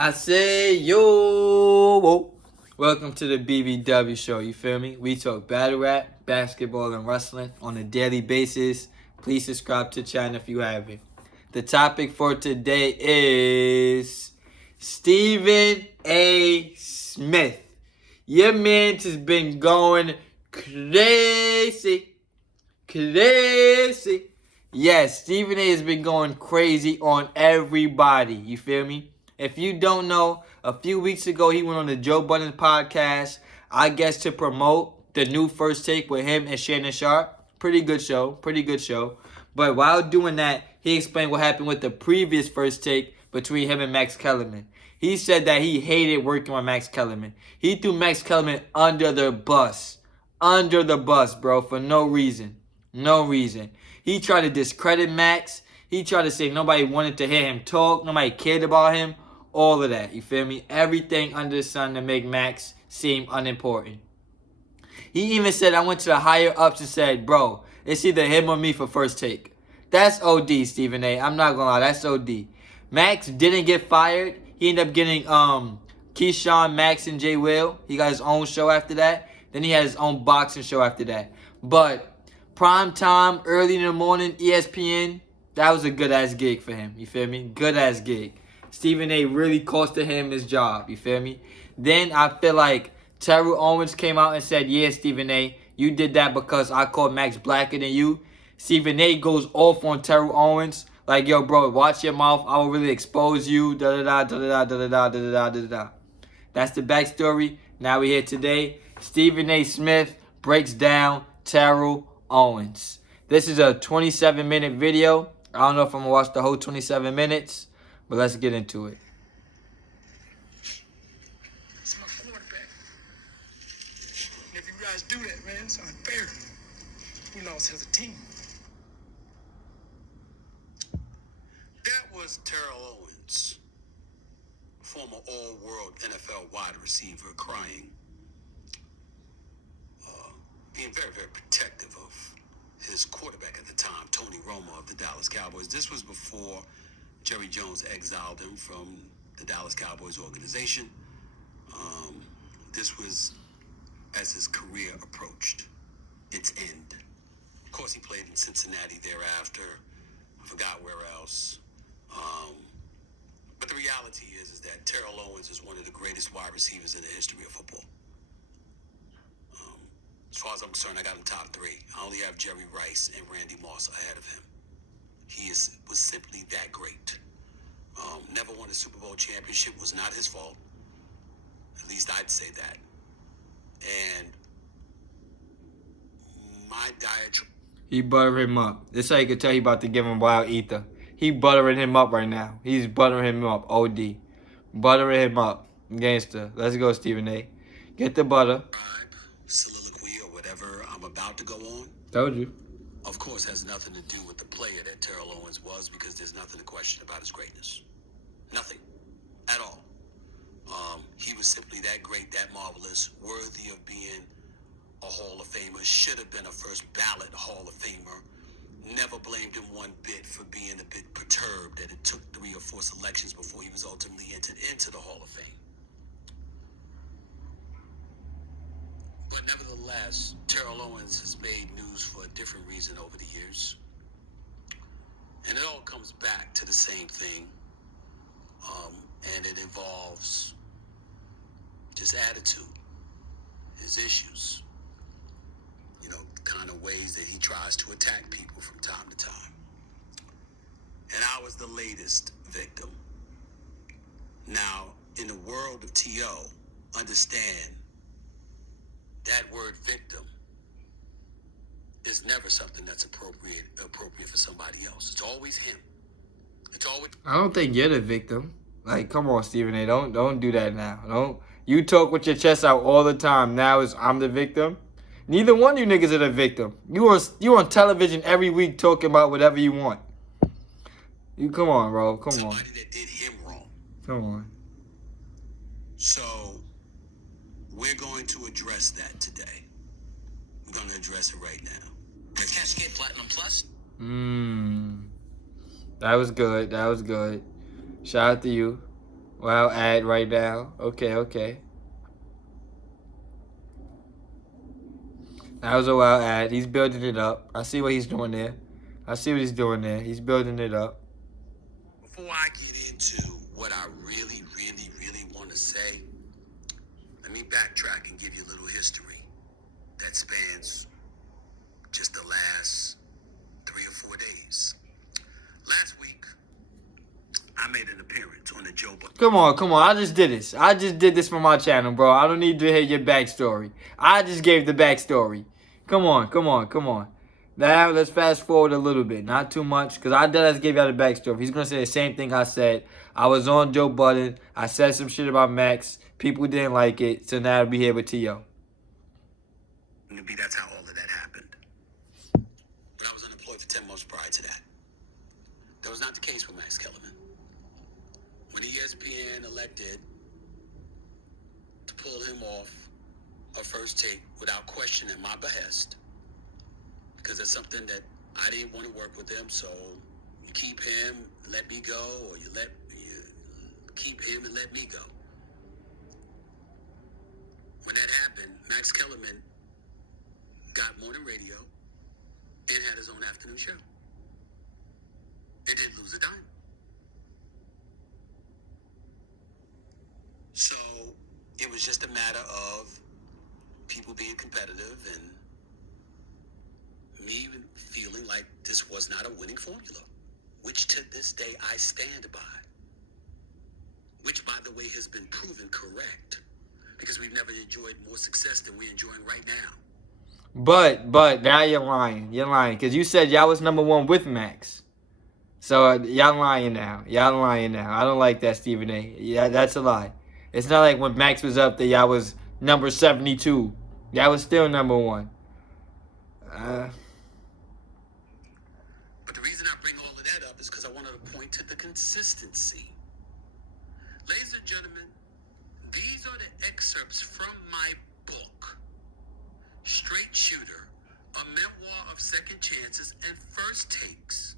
I say yo, whoa. Welcome to the BBW show. You feel me? We talk battle rap, basketball, and wrestling on a daily basis. Please subscribe to the channel if you haven't. The topic for today is Stephen A. Smith. Your man has been going crazy. Crazy. Yes, Stephen A has been going crazy on everybody. You feel me? If you don't know, a few weeks ago he went on the Joe Budden podcast, I guess to promote the new First Take with him and Shannon Sharp. Pretty good show. Pretty good show. But while doing that, he explained what happened with the previous First Take between him and Max Kellerman. He said that he hated working with Max Kellerman. He threw Max Kellerman under the bus. Under the bus, bro, for no reason. No reason. He tried to discredit Max. He tried to say nobody wanted to hear him talk. Nobody cared about him. All of that. You feel me? Everything under the sun to make Max seem unimportant. He even said, I went to the higher ups and said, bro, it's either him or me for First Take. That's OD, Stephen A. I'm not going to lie. That's OD. Max didn't get fired. He ended up getting Keyshawn, Max, and Jay Will. He got his own show after that. Then he had his own boxing show after that. But prime time, early in the morning, ESPN, that was a good-ass gig for him. You feel me? Good-ass gig. Stephen A. really costed him his job. You feel me? Then I feel like Terrel Owens came out and said, yeah, Stephen A., you did that because I called Max blacker than you. Stephen A. goes off on Terrel Owens. Like, yo, bro, watch your mouth. I will really expose you. Da-da-da, da-da-da, da-da-da, da-da-da, da-da-da. That's the backstory. Now we're here today. Stephen A. Smith breaks down Terrel Owens. This is a 27-minute video. I don't know if I'm going to watch the whole 27 minutes, but let's get into it. It's my quarterback. And if you guys do that, man, it's unfair. We lost as a team. That was Terrell Owens, former all-world NFL wide receiver, crying, being very, very protective of his quarterback at the time, Tony Romo of the Dallas Cowboys. This was before Jerry Jones exiled him from the Dallas Cowboys organization. This was as his career approached its end. Of course, he played in Cincinnati thereafter. I forgot where else. But the reality is that Terrell Owens is one of the greatest wide receivers in the history of football. As far as I'm concerned, I got him top three. I only have Jerry Rice and Randy Moss ahead of him. He was simply that great. Never won a Super Bowl championship, was not his fault. At least I'd say that. And my diatribe. He buttering him up. This is how you can tell he about to give him wild ether. He buttering him up right now. He's buttering him up. OD. Buttering him up. Gangster. Let's go, Stephen A. Get the butter. Soliloquy or whatever I'm about to go on, Told you. of course, has nothing to do with the player that Terrell Owens was, because there's nothing to question about his greatness. Nothing. At all. He was simply that great, that marvelous, worthy of being a Hall of Famer, should have been a first ballot Hall of Famer. Never blamed him one bit for being a bit perturbed that it took 3 or 4 selections before he was ultimately entered into the Hall of Fame. But nevertheless, Terrell Owens has made news for a different reason over the years. And it all comes back to the same thing. And it involves his attitude, his issues, kind of ways that he tries to attack people from time to time. And I was the latest victim. Now, in the world of TO, understand that word victim is never something that's appropriate for somebody else. It's always him. It's always. I don't think you're the victim. Like, come on, Stephen A. Don't do that now. Don't. You talk with your chest out all the time. Now it's I'm the victim. Neither one of you niggas are the victim. You on television every week talking about whatever you want. You come on, bro. Come on. Somebody that did him wrong. Come on. So we're going to address that today. We're going to address it right now. Cascade Platinum Plus. That was good. That was good. Shout out to you. Wow, ad right now. Okay, okay. That was a wild ad. He's building it up. I see what he's doing there. I see what he's doing there. He's building it up. Before I get into what I really, really, really want to say, let me backtrack and give you a little history that spans just the last 3 or 4 days. Last week, I made an appearance on the Joe Budden. Come on, come on. I just did this. I just did this for my channel, bro. I don't need to hear your backstory. I just gave the backstory. Come on, come on, come on. Now let's fast forward a little bit. Not too much, because I just gave y'all the backstory. He's going to say the same thing I said. I was on Joe Budden. I said some shit about Max. People didn't like it. So now I'll be here with T.O. Maybe that's how all of that happened. But I was unemployed for 10 months prior to that. That was not the case with Max Kellerman. When ESPN elected to pull him off a first take without question at my behest, because it's something that I didn't want to work with him, so you keep him, let me go, or you keep him and let me go. When that happened, Max Kellerman got morning radio and had his own afternoon show. It didn't lose a dime. So it was just a matter of people being competitive and me feeling like this was not a winning formula, which to this day I stand by. Which, by the way, has been proven correct, because we've never enjoyed more success than we're enjoying right now. But now you're lying. You're lying, because you said y'all was #1 with Max. So y'all lying now. Y'all lying now. I don't like that, Stephen A. Yeah, that's a lie. It's not like when Max was up there, y'all was number 72. Y'all was still #1. But the reason I bring all of that up is because I wanted to point to the consistency. Ladies and gentlemen, these are the excerpts from my book, Straight Shooter, a memoir of second chances and first takes,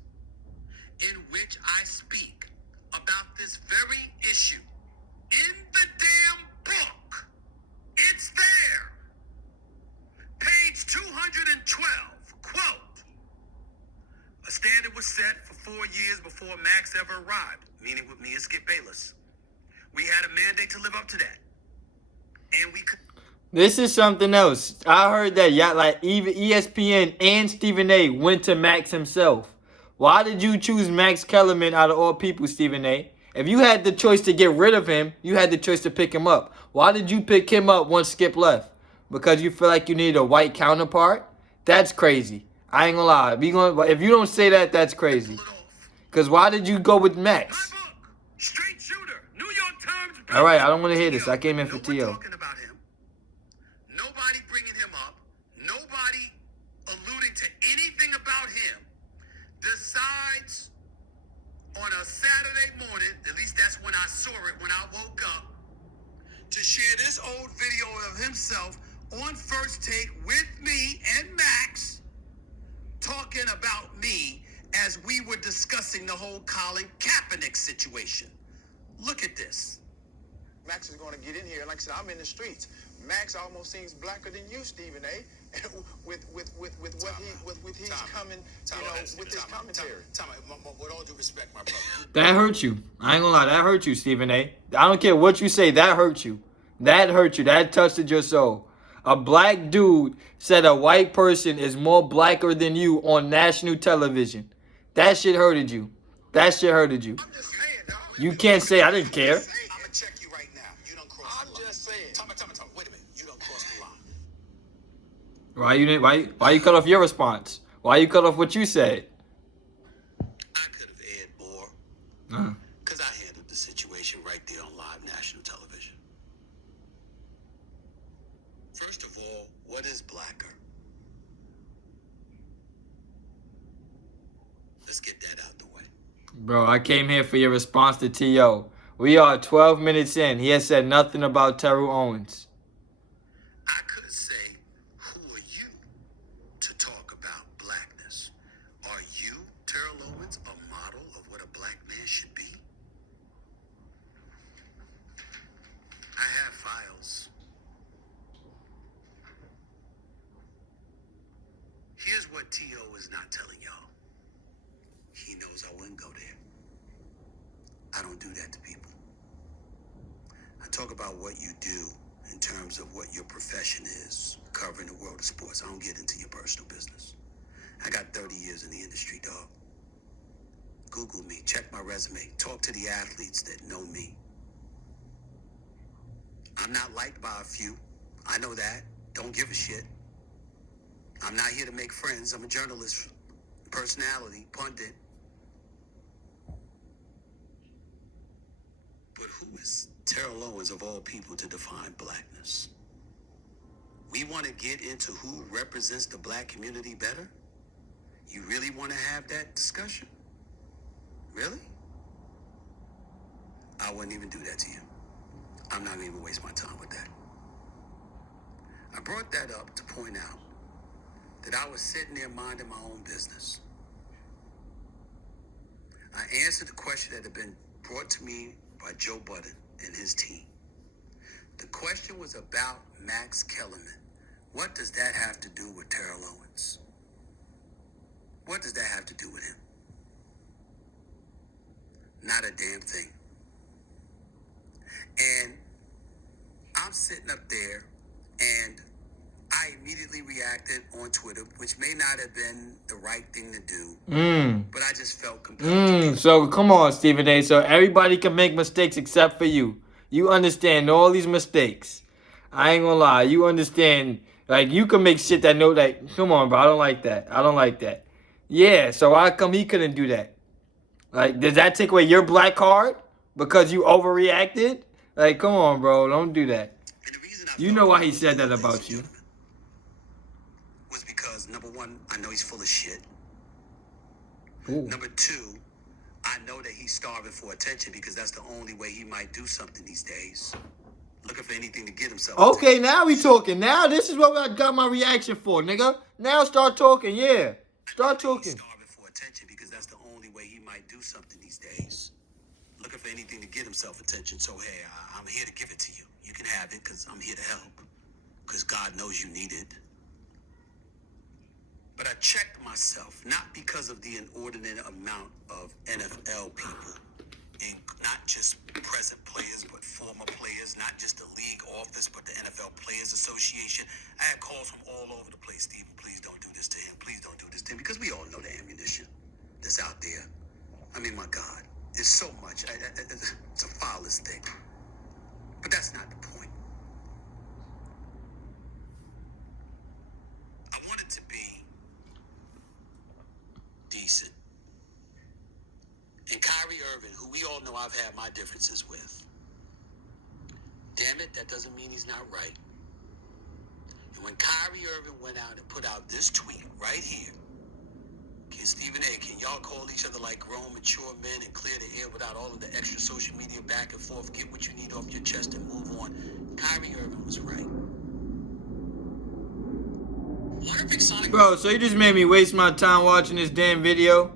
in which I speak about this very issue. In the damn book, it's there. Page 212, quote, a standard was set for 4 years before Max ever arrived, meaning with me and Skip Bayless. We had a mandate to live up to that. And we could. This is something else. I heard that y'all, like, even ESPN and Stephen A went to Max himself. Why did you choose Max Kellerman out of all people, Stephen A? If you had the choice to get rid of him, you had the choice to pick him up. Why did you pick him up once Skip left? Because you feel like you need a white counterpart? That's crazy. I ain't gonna lie. If you don't say that, that's crazy. Because why did you go with Max? My book, Straight Shooter, New York Times. All right, I don't want to hear this. I came in for No one T.O. talking about him. Nobody bringing him up. Nobody alluding to anything about him. Decides on a Saturday morning, at least that's when I saw it, when I woke up, to share this old video of himself on First Take with me and Max, talking about me as we were discussing the whole Colin Kaepernick situation. Look at this. Max is going to get in here. Like I said, I'm in the streets. Max almost seems blacker than you, Stephen A. with his commentary. With all due respect, my brother. That hurt you. I ain't gonna lie. That hurt you, Stephen A. I don't care what you say. That hurt you. That hurt you. That touched your soul. A black dude said a white person is more blacker than you on national television. That shit hurted you. That shit hurted you. I'm just saying, dog. You can't say I didn't care. I'm gonna check you right now. You don't cross the line. I'm just saying. Tell me. Wait a minute. You don't cross the line. Why you didn't? Why you cut off your response? Why you cut off what you said? I could have aired more. Because I handled the situation right there on live national television. First of all, what is blacker? Let's get that out the way. Bro, I came here for your response to T.O. We are 12 minutes in. He has said nothing about Terrel Owens. I could say, who are you to talk about blackness? Are you, Terrell Owens, a model of what a black man should be? what T.O. is not telling y'all. He knows I wouldn't go there. I don't do that to people. I talk about what you do in terms of what your profession is, covering the world of sports. I don't get into your personal business. I got 30 years in the industry, dog. Google me, check my resume, talk to the athletes that know me. I'm not liked by a few. I know that. Don't give a shit. I'm not here to make friends. I'm a journalist, personality, pundit. But who is Terrell Owens of all people to define blackness? We want to get into who represents the black community better? You really want to have that discussion? Really? I wouldn't even do that to you. I'm not going to even waste my time with that. I brought that up to point out that I was sitting there minding my own business. I answered the question that had been brought to me by Joe Budden and his team. The question was about Max Kellerman. What does that have to do with Terrell Owens? What does that have to do with him? Not a damn thing. And I'm sitting up there and I immediately reacted on Twitter, which may not have been the right thing to do, but I just felt compelled. So come on, Stephen A. So everybody can make mistakes except for you. You understand all these mistakes. I ain't gonna lie. You understand, like, you can make shit that no, like, come on, bro. I don't like that. I don't like that. Yeah, so how come he couldn't do that? Like, does that take away your black card because you overreacted? Like, come on, bro. Don't do that. You know why he said that about you. Was because, number one, I know he's full of shit. Ooh. Number two, I know that he's starving for attention because that's the only way he might do something these days. Looking for anything to get himself. Okay, now we talking. Now this is what I got my reaction for, nigga. Now start talking, yeah. Start talking. He's starving for attention because that's the only way he might do something these days. Looking for anything to get himself attention. So, hey, I'm here to give it to you. You can have it because I'm here to help. Because God knows you need it. But I checked myself, not because of the inordinate amount of NFL people, and not just present players, but former players, not just the league office, but the NFL Players Association. I had calls from all over the place. Stephen, please don't do this to him. Please don't do this to him. Because we all know the ammunition that's out there. I mean, my God, there's so much. It's a foulest thing. But that's not the point. I want it to be decent. And Kyrie Irving, who we all know I've had my differences with. Damn it, that doesn't mean he's not right. And when Kyrie Irving went out and put out this tweet right here, can Stephen A., can y'all call each other like grown, mature men and clear the air without all of the extra social media back and forth, get what you need off your chest and move on? Kyrie Irving was right. Bro, so you just made me waste my time watching this damn video?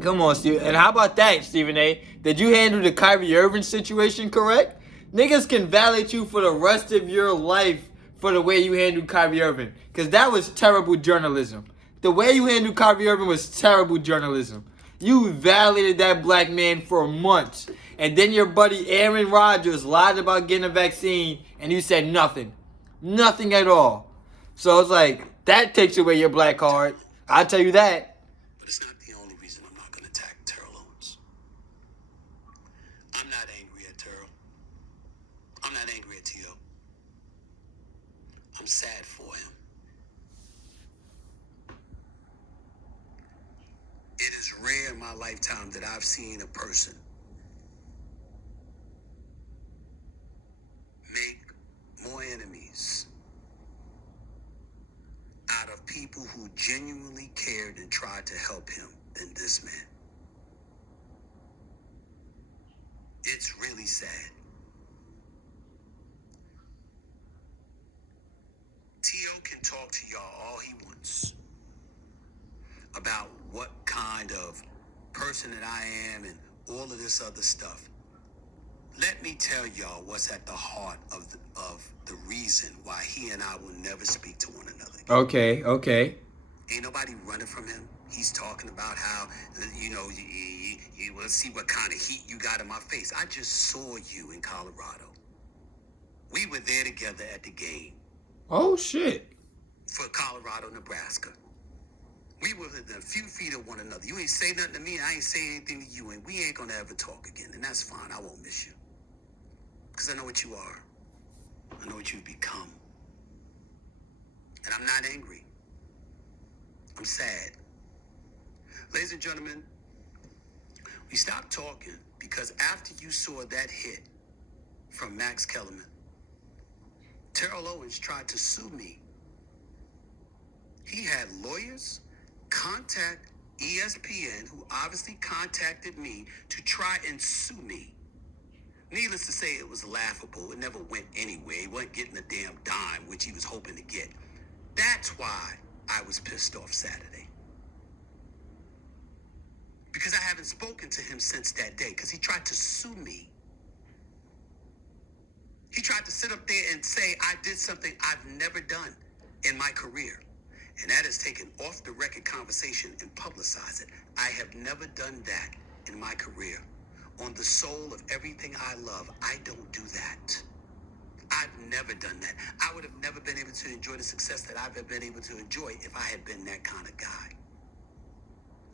Come on, Steve. And how about that, Stephen A? Did you handle the Kyrie Irving situation correct? Niggas can validate you for the rest of your life for the way you handled Kyrie Irving. Because that was terrible journalism. The way you handled Kyrie Irving was terrible journalism. You validated that black man for months. And then your buddy Aaron Rodgers lied about getting a vaccine and you said nothing. Nothing at all. So it's like, that takes away your black card. I'll tell you that. But it's not the only reason I'm not going to attack Terrell Owens. I'm not angry at Terrell. I'm not angry at T.O. I'm sad for him. It is rare in my lifetime that I've seen a person make more enemies out of people who genuinely cared and tried to help him than this man. It's really sad. T.O. can talk to y'all all he wants about what kind of person that I am and all of this other stuff. Let me tell y'all what's at the heart of the reason why he and I will never speak to one another again. Okay. Ain't nobody running from him. He's talking about how, you will see what kind of heat you got in my face. I just saw you in Colorado. We were there together at the game Oh, shit. for Colorado, Nebraska. We were within a few feet of one another. You ain't say nothing to me, I ain't say anything to you, and we ain't gonna ever talk again. And that's fine. I won't miss you. Because I know what you are. I know what you've become. And I'm not angry. I'm sad. Ladies and gentlemen, we stopped talking because after you saw that hit from Max Kellerman, Terrell Owens tried to sue me. He had lawyers contact ESPN, who obviously contacted me to try and sue me. Needless to say, it was laughable. It never went anywhere. He wasn't getting a damn dime, which he was hoping to get. That's why I was pissed off Saturday. Because I haven't spoken to him since that day, because he tried to sue me. He tried to sit up there and say I did something I've never done in my career. And that is taken off the record conversation and publicize it. I have never done that in my career. On the soul of everything I love, I don't do that. I've never done that. I would have never been able to enjoy the success that I've been able to enjoy if I had been that kind of guy.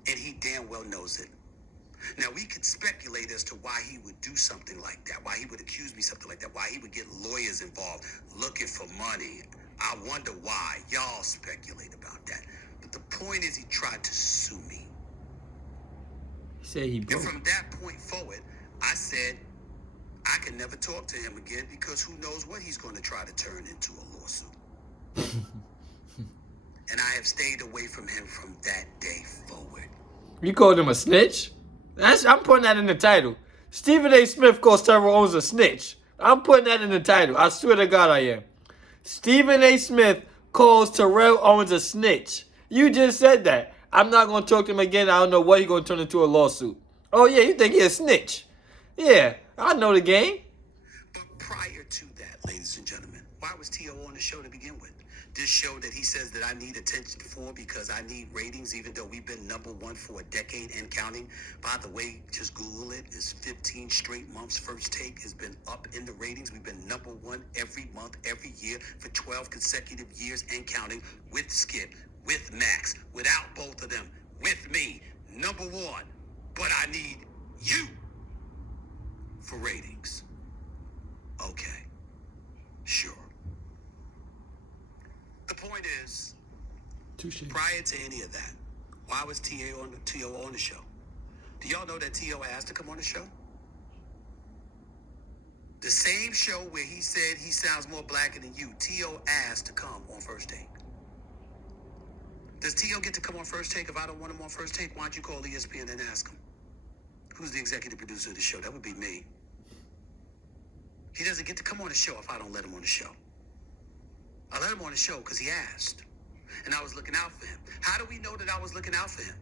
And he damn well knows it. Now, we could speculate as to why he would do something like that, why he would accuse me something like that, why he would get lawyers involved looking for money. I wonder why. Y'all speculate about that. But the point is, he tried to sue me. He said he broke. And from that point forward, I said I can never talk to him again because who knows what he's going to try to turn into a lawsuit. And I have stayed away from him from that day forward. You called him a snitch? I'm putting that in the title. Stephen A. Smith calls Terrell Owens a snitch. I'm putting that in the title. I swear to God I am. Stephen A. Smith calls Terrell Owens a snitch. You just said that. I'm not going to talk to him again. I don't know what he's going to turn into a lawsuit. Oh, yeah, you think he's a snitch. Yeah, I know the game. But prior to that, ladies and gentlemen, why was T.O. on the show to begin with? This show that he says that I need attention for because I need ratings, even though we've been #1 for a decade and counting. By the way, just Google it. It's 15 straight months. First Take has been up in the ratings. We've been #1 every month, every year for 12 consecutive years and counting, with Skip, with Max, without both of them, with me, #1. But I need you for ratings. Okay, sure. The point is, Touché. prior to any of that, why was T.O. on the show? Do y'all know that T.O. asked to come on the show? The same show where he said he sounds more blacker than you, T.O. asked to come on First Take. Does T.O. get to come on First Take? If I don't want him on First Take, why don't you call ESPN and ask him? Who's the executive producer of the show? That would be me. He doesn't get to come on the show if I don't let him on the show. I let him on the show because he asked. And I was looking out for him. How do we know that I was looking out for him?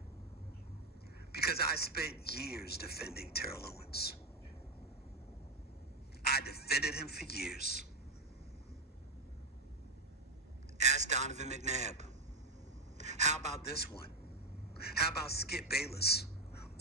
Because I spent years defending Terrell Owens. I defended him for years. Ask Donovan McNabb. How about this one? How about Skip Bayless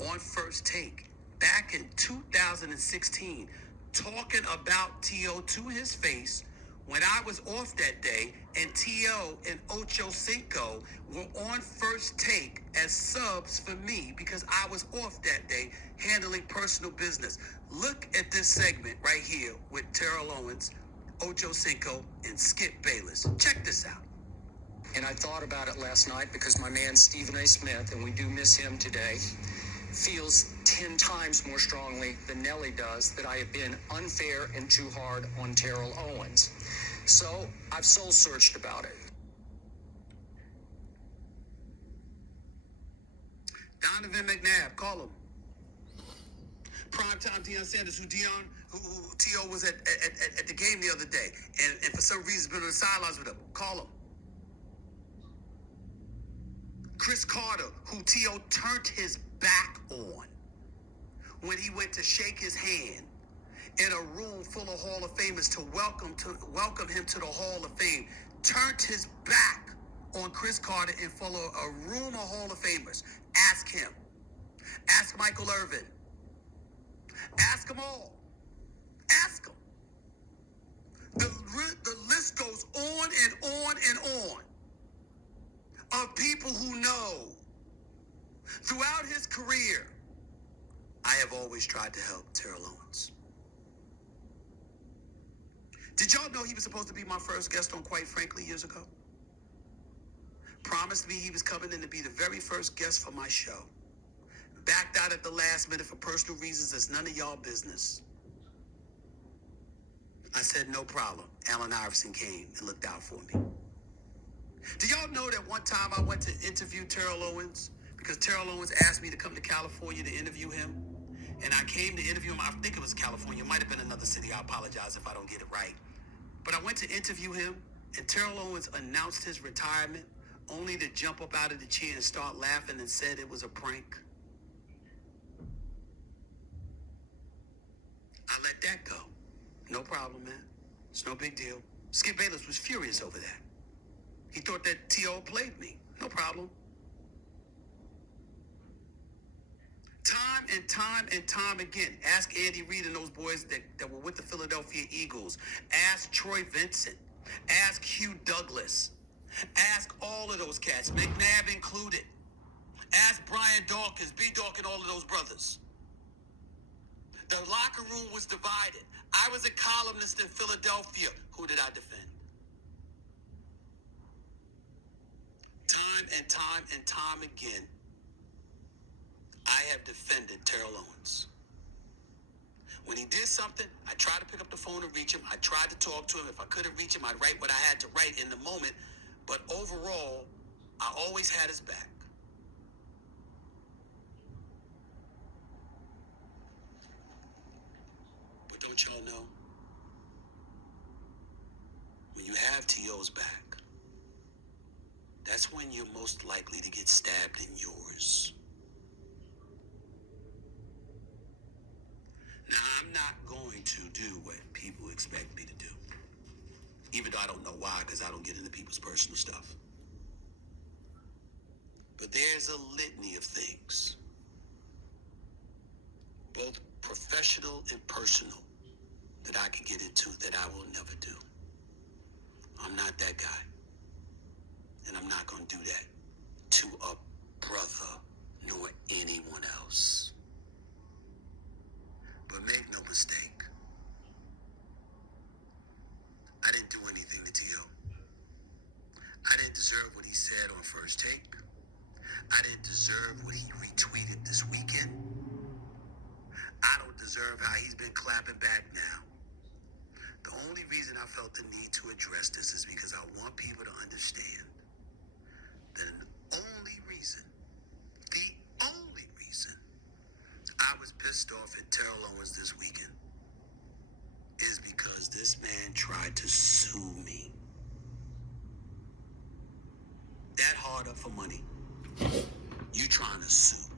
on First Take back in 2016 talking about T.O. to his face when I was off that day, and T.O. and Ocho Cinco were on First Take as subs for me because I was off that day handling personal business. Look at this segment right here with Terrell Owens, Ocho Cinco, and Skip Bayless. Check this out. And I thought about it last night because my man Stephen A. Smith, and we do miss him today, feels 10 times more strongly than Nelly does that I have been unfair and too hard on Terrell Owens. So I've soul searched about it. Donovan McNabb, call him. Primetime Deion Sanders, who T.O. was at the game the other day, and for some reason has been on the sidelines with him. Call him. Chris Carter, who T.O. turned his back on when he went to shake his hand in a room full of Hall of Famers to welcome him to the Hall of Fame, turned his back on Chris Carter in front of a room of Hall of Famers. Ask him. Ask Michael Irvin. Ask them all. Ask them. The list goes on and on and on of people who know. Throughout his career, I have always tried to help Terrel Owens. Did y'all know he was supposed to be my first guest on Quite Frankly years ago? Promised me he was coming in to be the very first guest for my show. Backed out at the last minute for personal reasons that's none of y'all business. I said, no problem. Allen Iverson came and looked out for me. Do y'all know that one time I went to interview Terrell Owens because Terrell Owens asked me to come to California to interview him? And I came to interview him. I think it was California. It might have been another city. I apologize if I don't get it right. But I went to interview him, and Terrell Owens announced his retirement only to jump up out of the chair and start laughing and said it was a prank. I let that go. No problem, man. It's no big deal. Skip Bayless was furious over that. He thought that T.O. played me. No problem. Time and time and time again. Ask Andy Reid and those boys that were with the Philadelphia Eagles. Ask Troy Vincent. Ask Hugh Douglas. Ask all of those cats, McNabb included. Ask Brian Dawkins, B. Dawkins, all of those brothers. The locker room was divided. I was a columnist in Philadelphia. Who did I defend? Time and time and time again, I have defended Terrell Owens. When he did something, I tried to pick up the phone and reach him. I tried to talk to him. If I couldn't reach him, I'd write what I had to write in the moment. But overall, I always had his back. But don't y'all know? When you have T.O.'s back, that's when you're most likely to get stabbed in yours. Now, I'm not going to do what people expect me to do. Even though I don't know why, because I don't get into people's personal stuff. But there's a litany of things, both professional and personal, that I can get into that I will never do. I'm not that guy. And I'm not going to do that to a brother nor anyone else. But make no mistake, I didn't do anything to T.O. I didn't deserve what he said on First Take. I didn't deserve what he retweeted this weekend. I don't deserve how he's been clapping back now. The only reason I felt the need to address this is because I want people to understand that the only reason I was pissed off at Terrell Owens this weekend is because this man tried to sue me. That hard up for money. You trying to sue.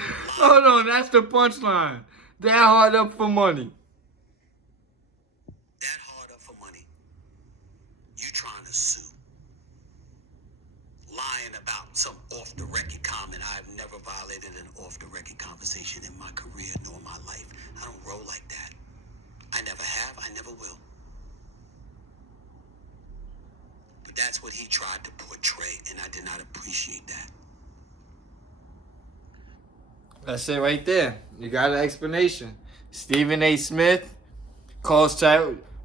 Hold on, that's the punchline. That hard up for money. That hard up for money. You trying to sue. Lying about some off-the-record comment. I've never violated an off-the-record conversation in my career nor my life. I don't roll like that. I never have. I never will. But that's what he tried to portray, and I did not appreciate that. That's it right there. You got an explanation. Stephen A. Smith calls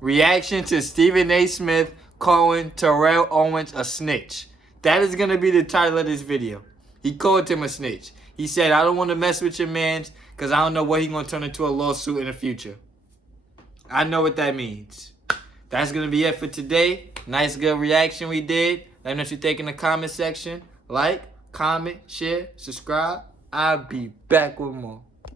reaction to Stephen A. Smith calling Terrell Owens a snitch. That is going to be the title of this video. He called him a snitch. He said, I don't want to mess with your mans because I don't know what he's going to turn into a lawsuit in the future. I know what that means. That's going to be it for today. Nice, good reaction we did. Let me know what you think in the comment section. Like, comment, share, subscribe. I'll be back with more.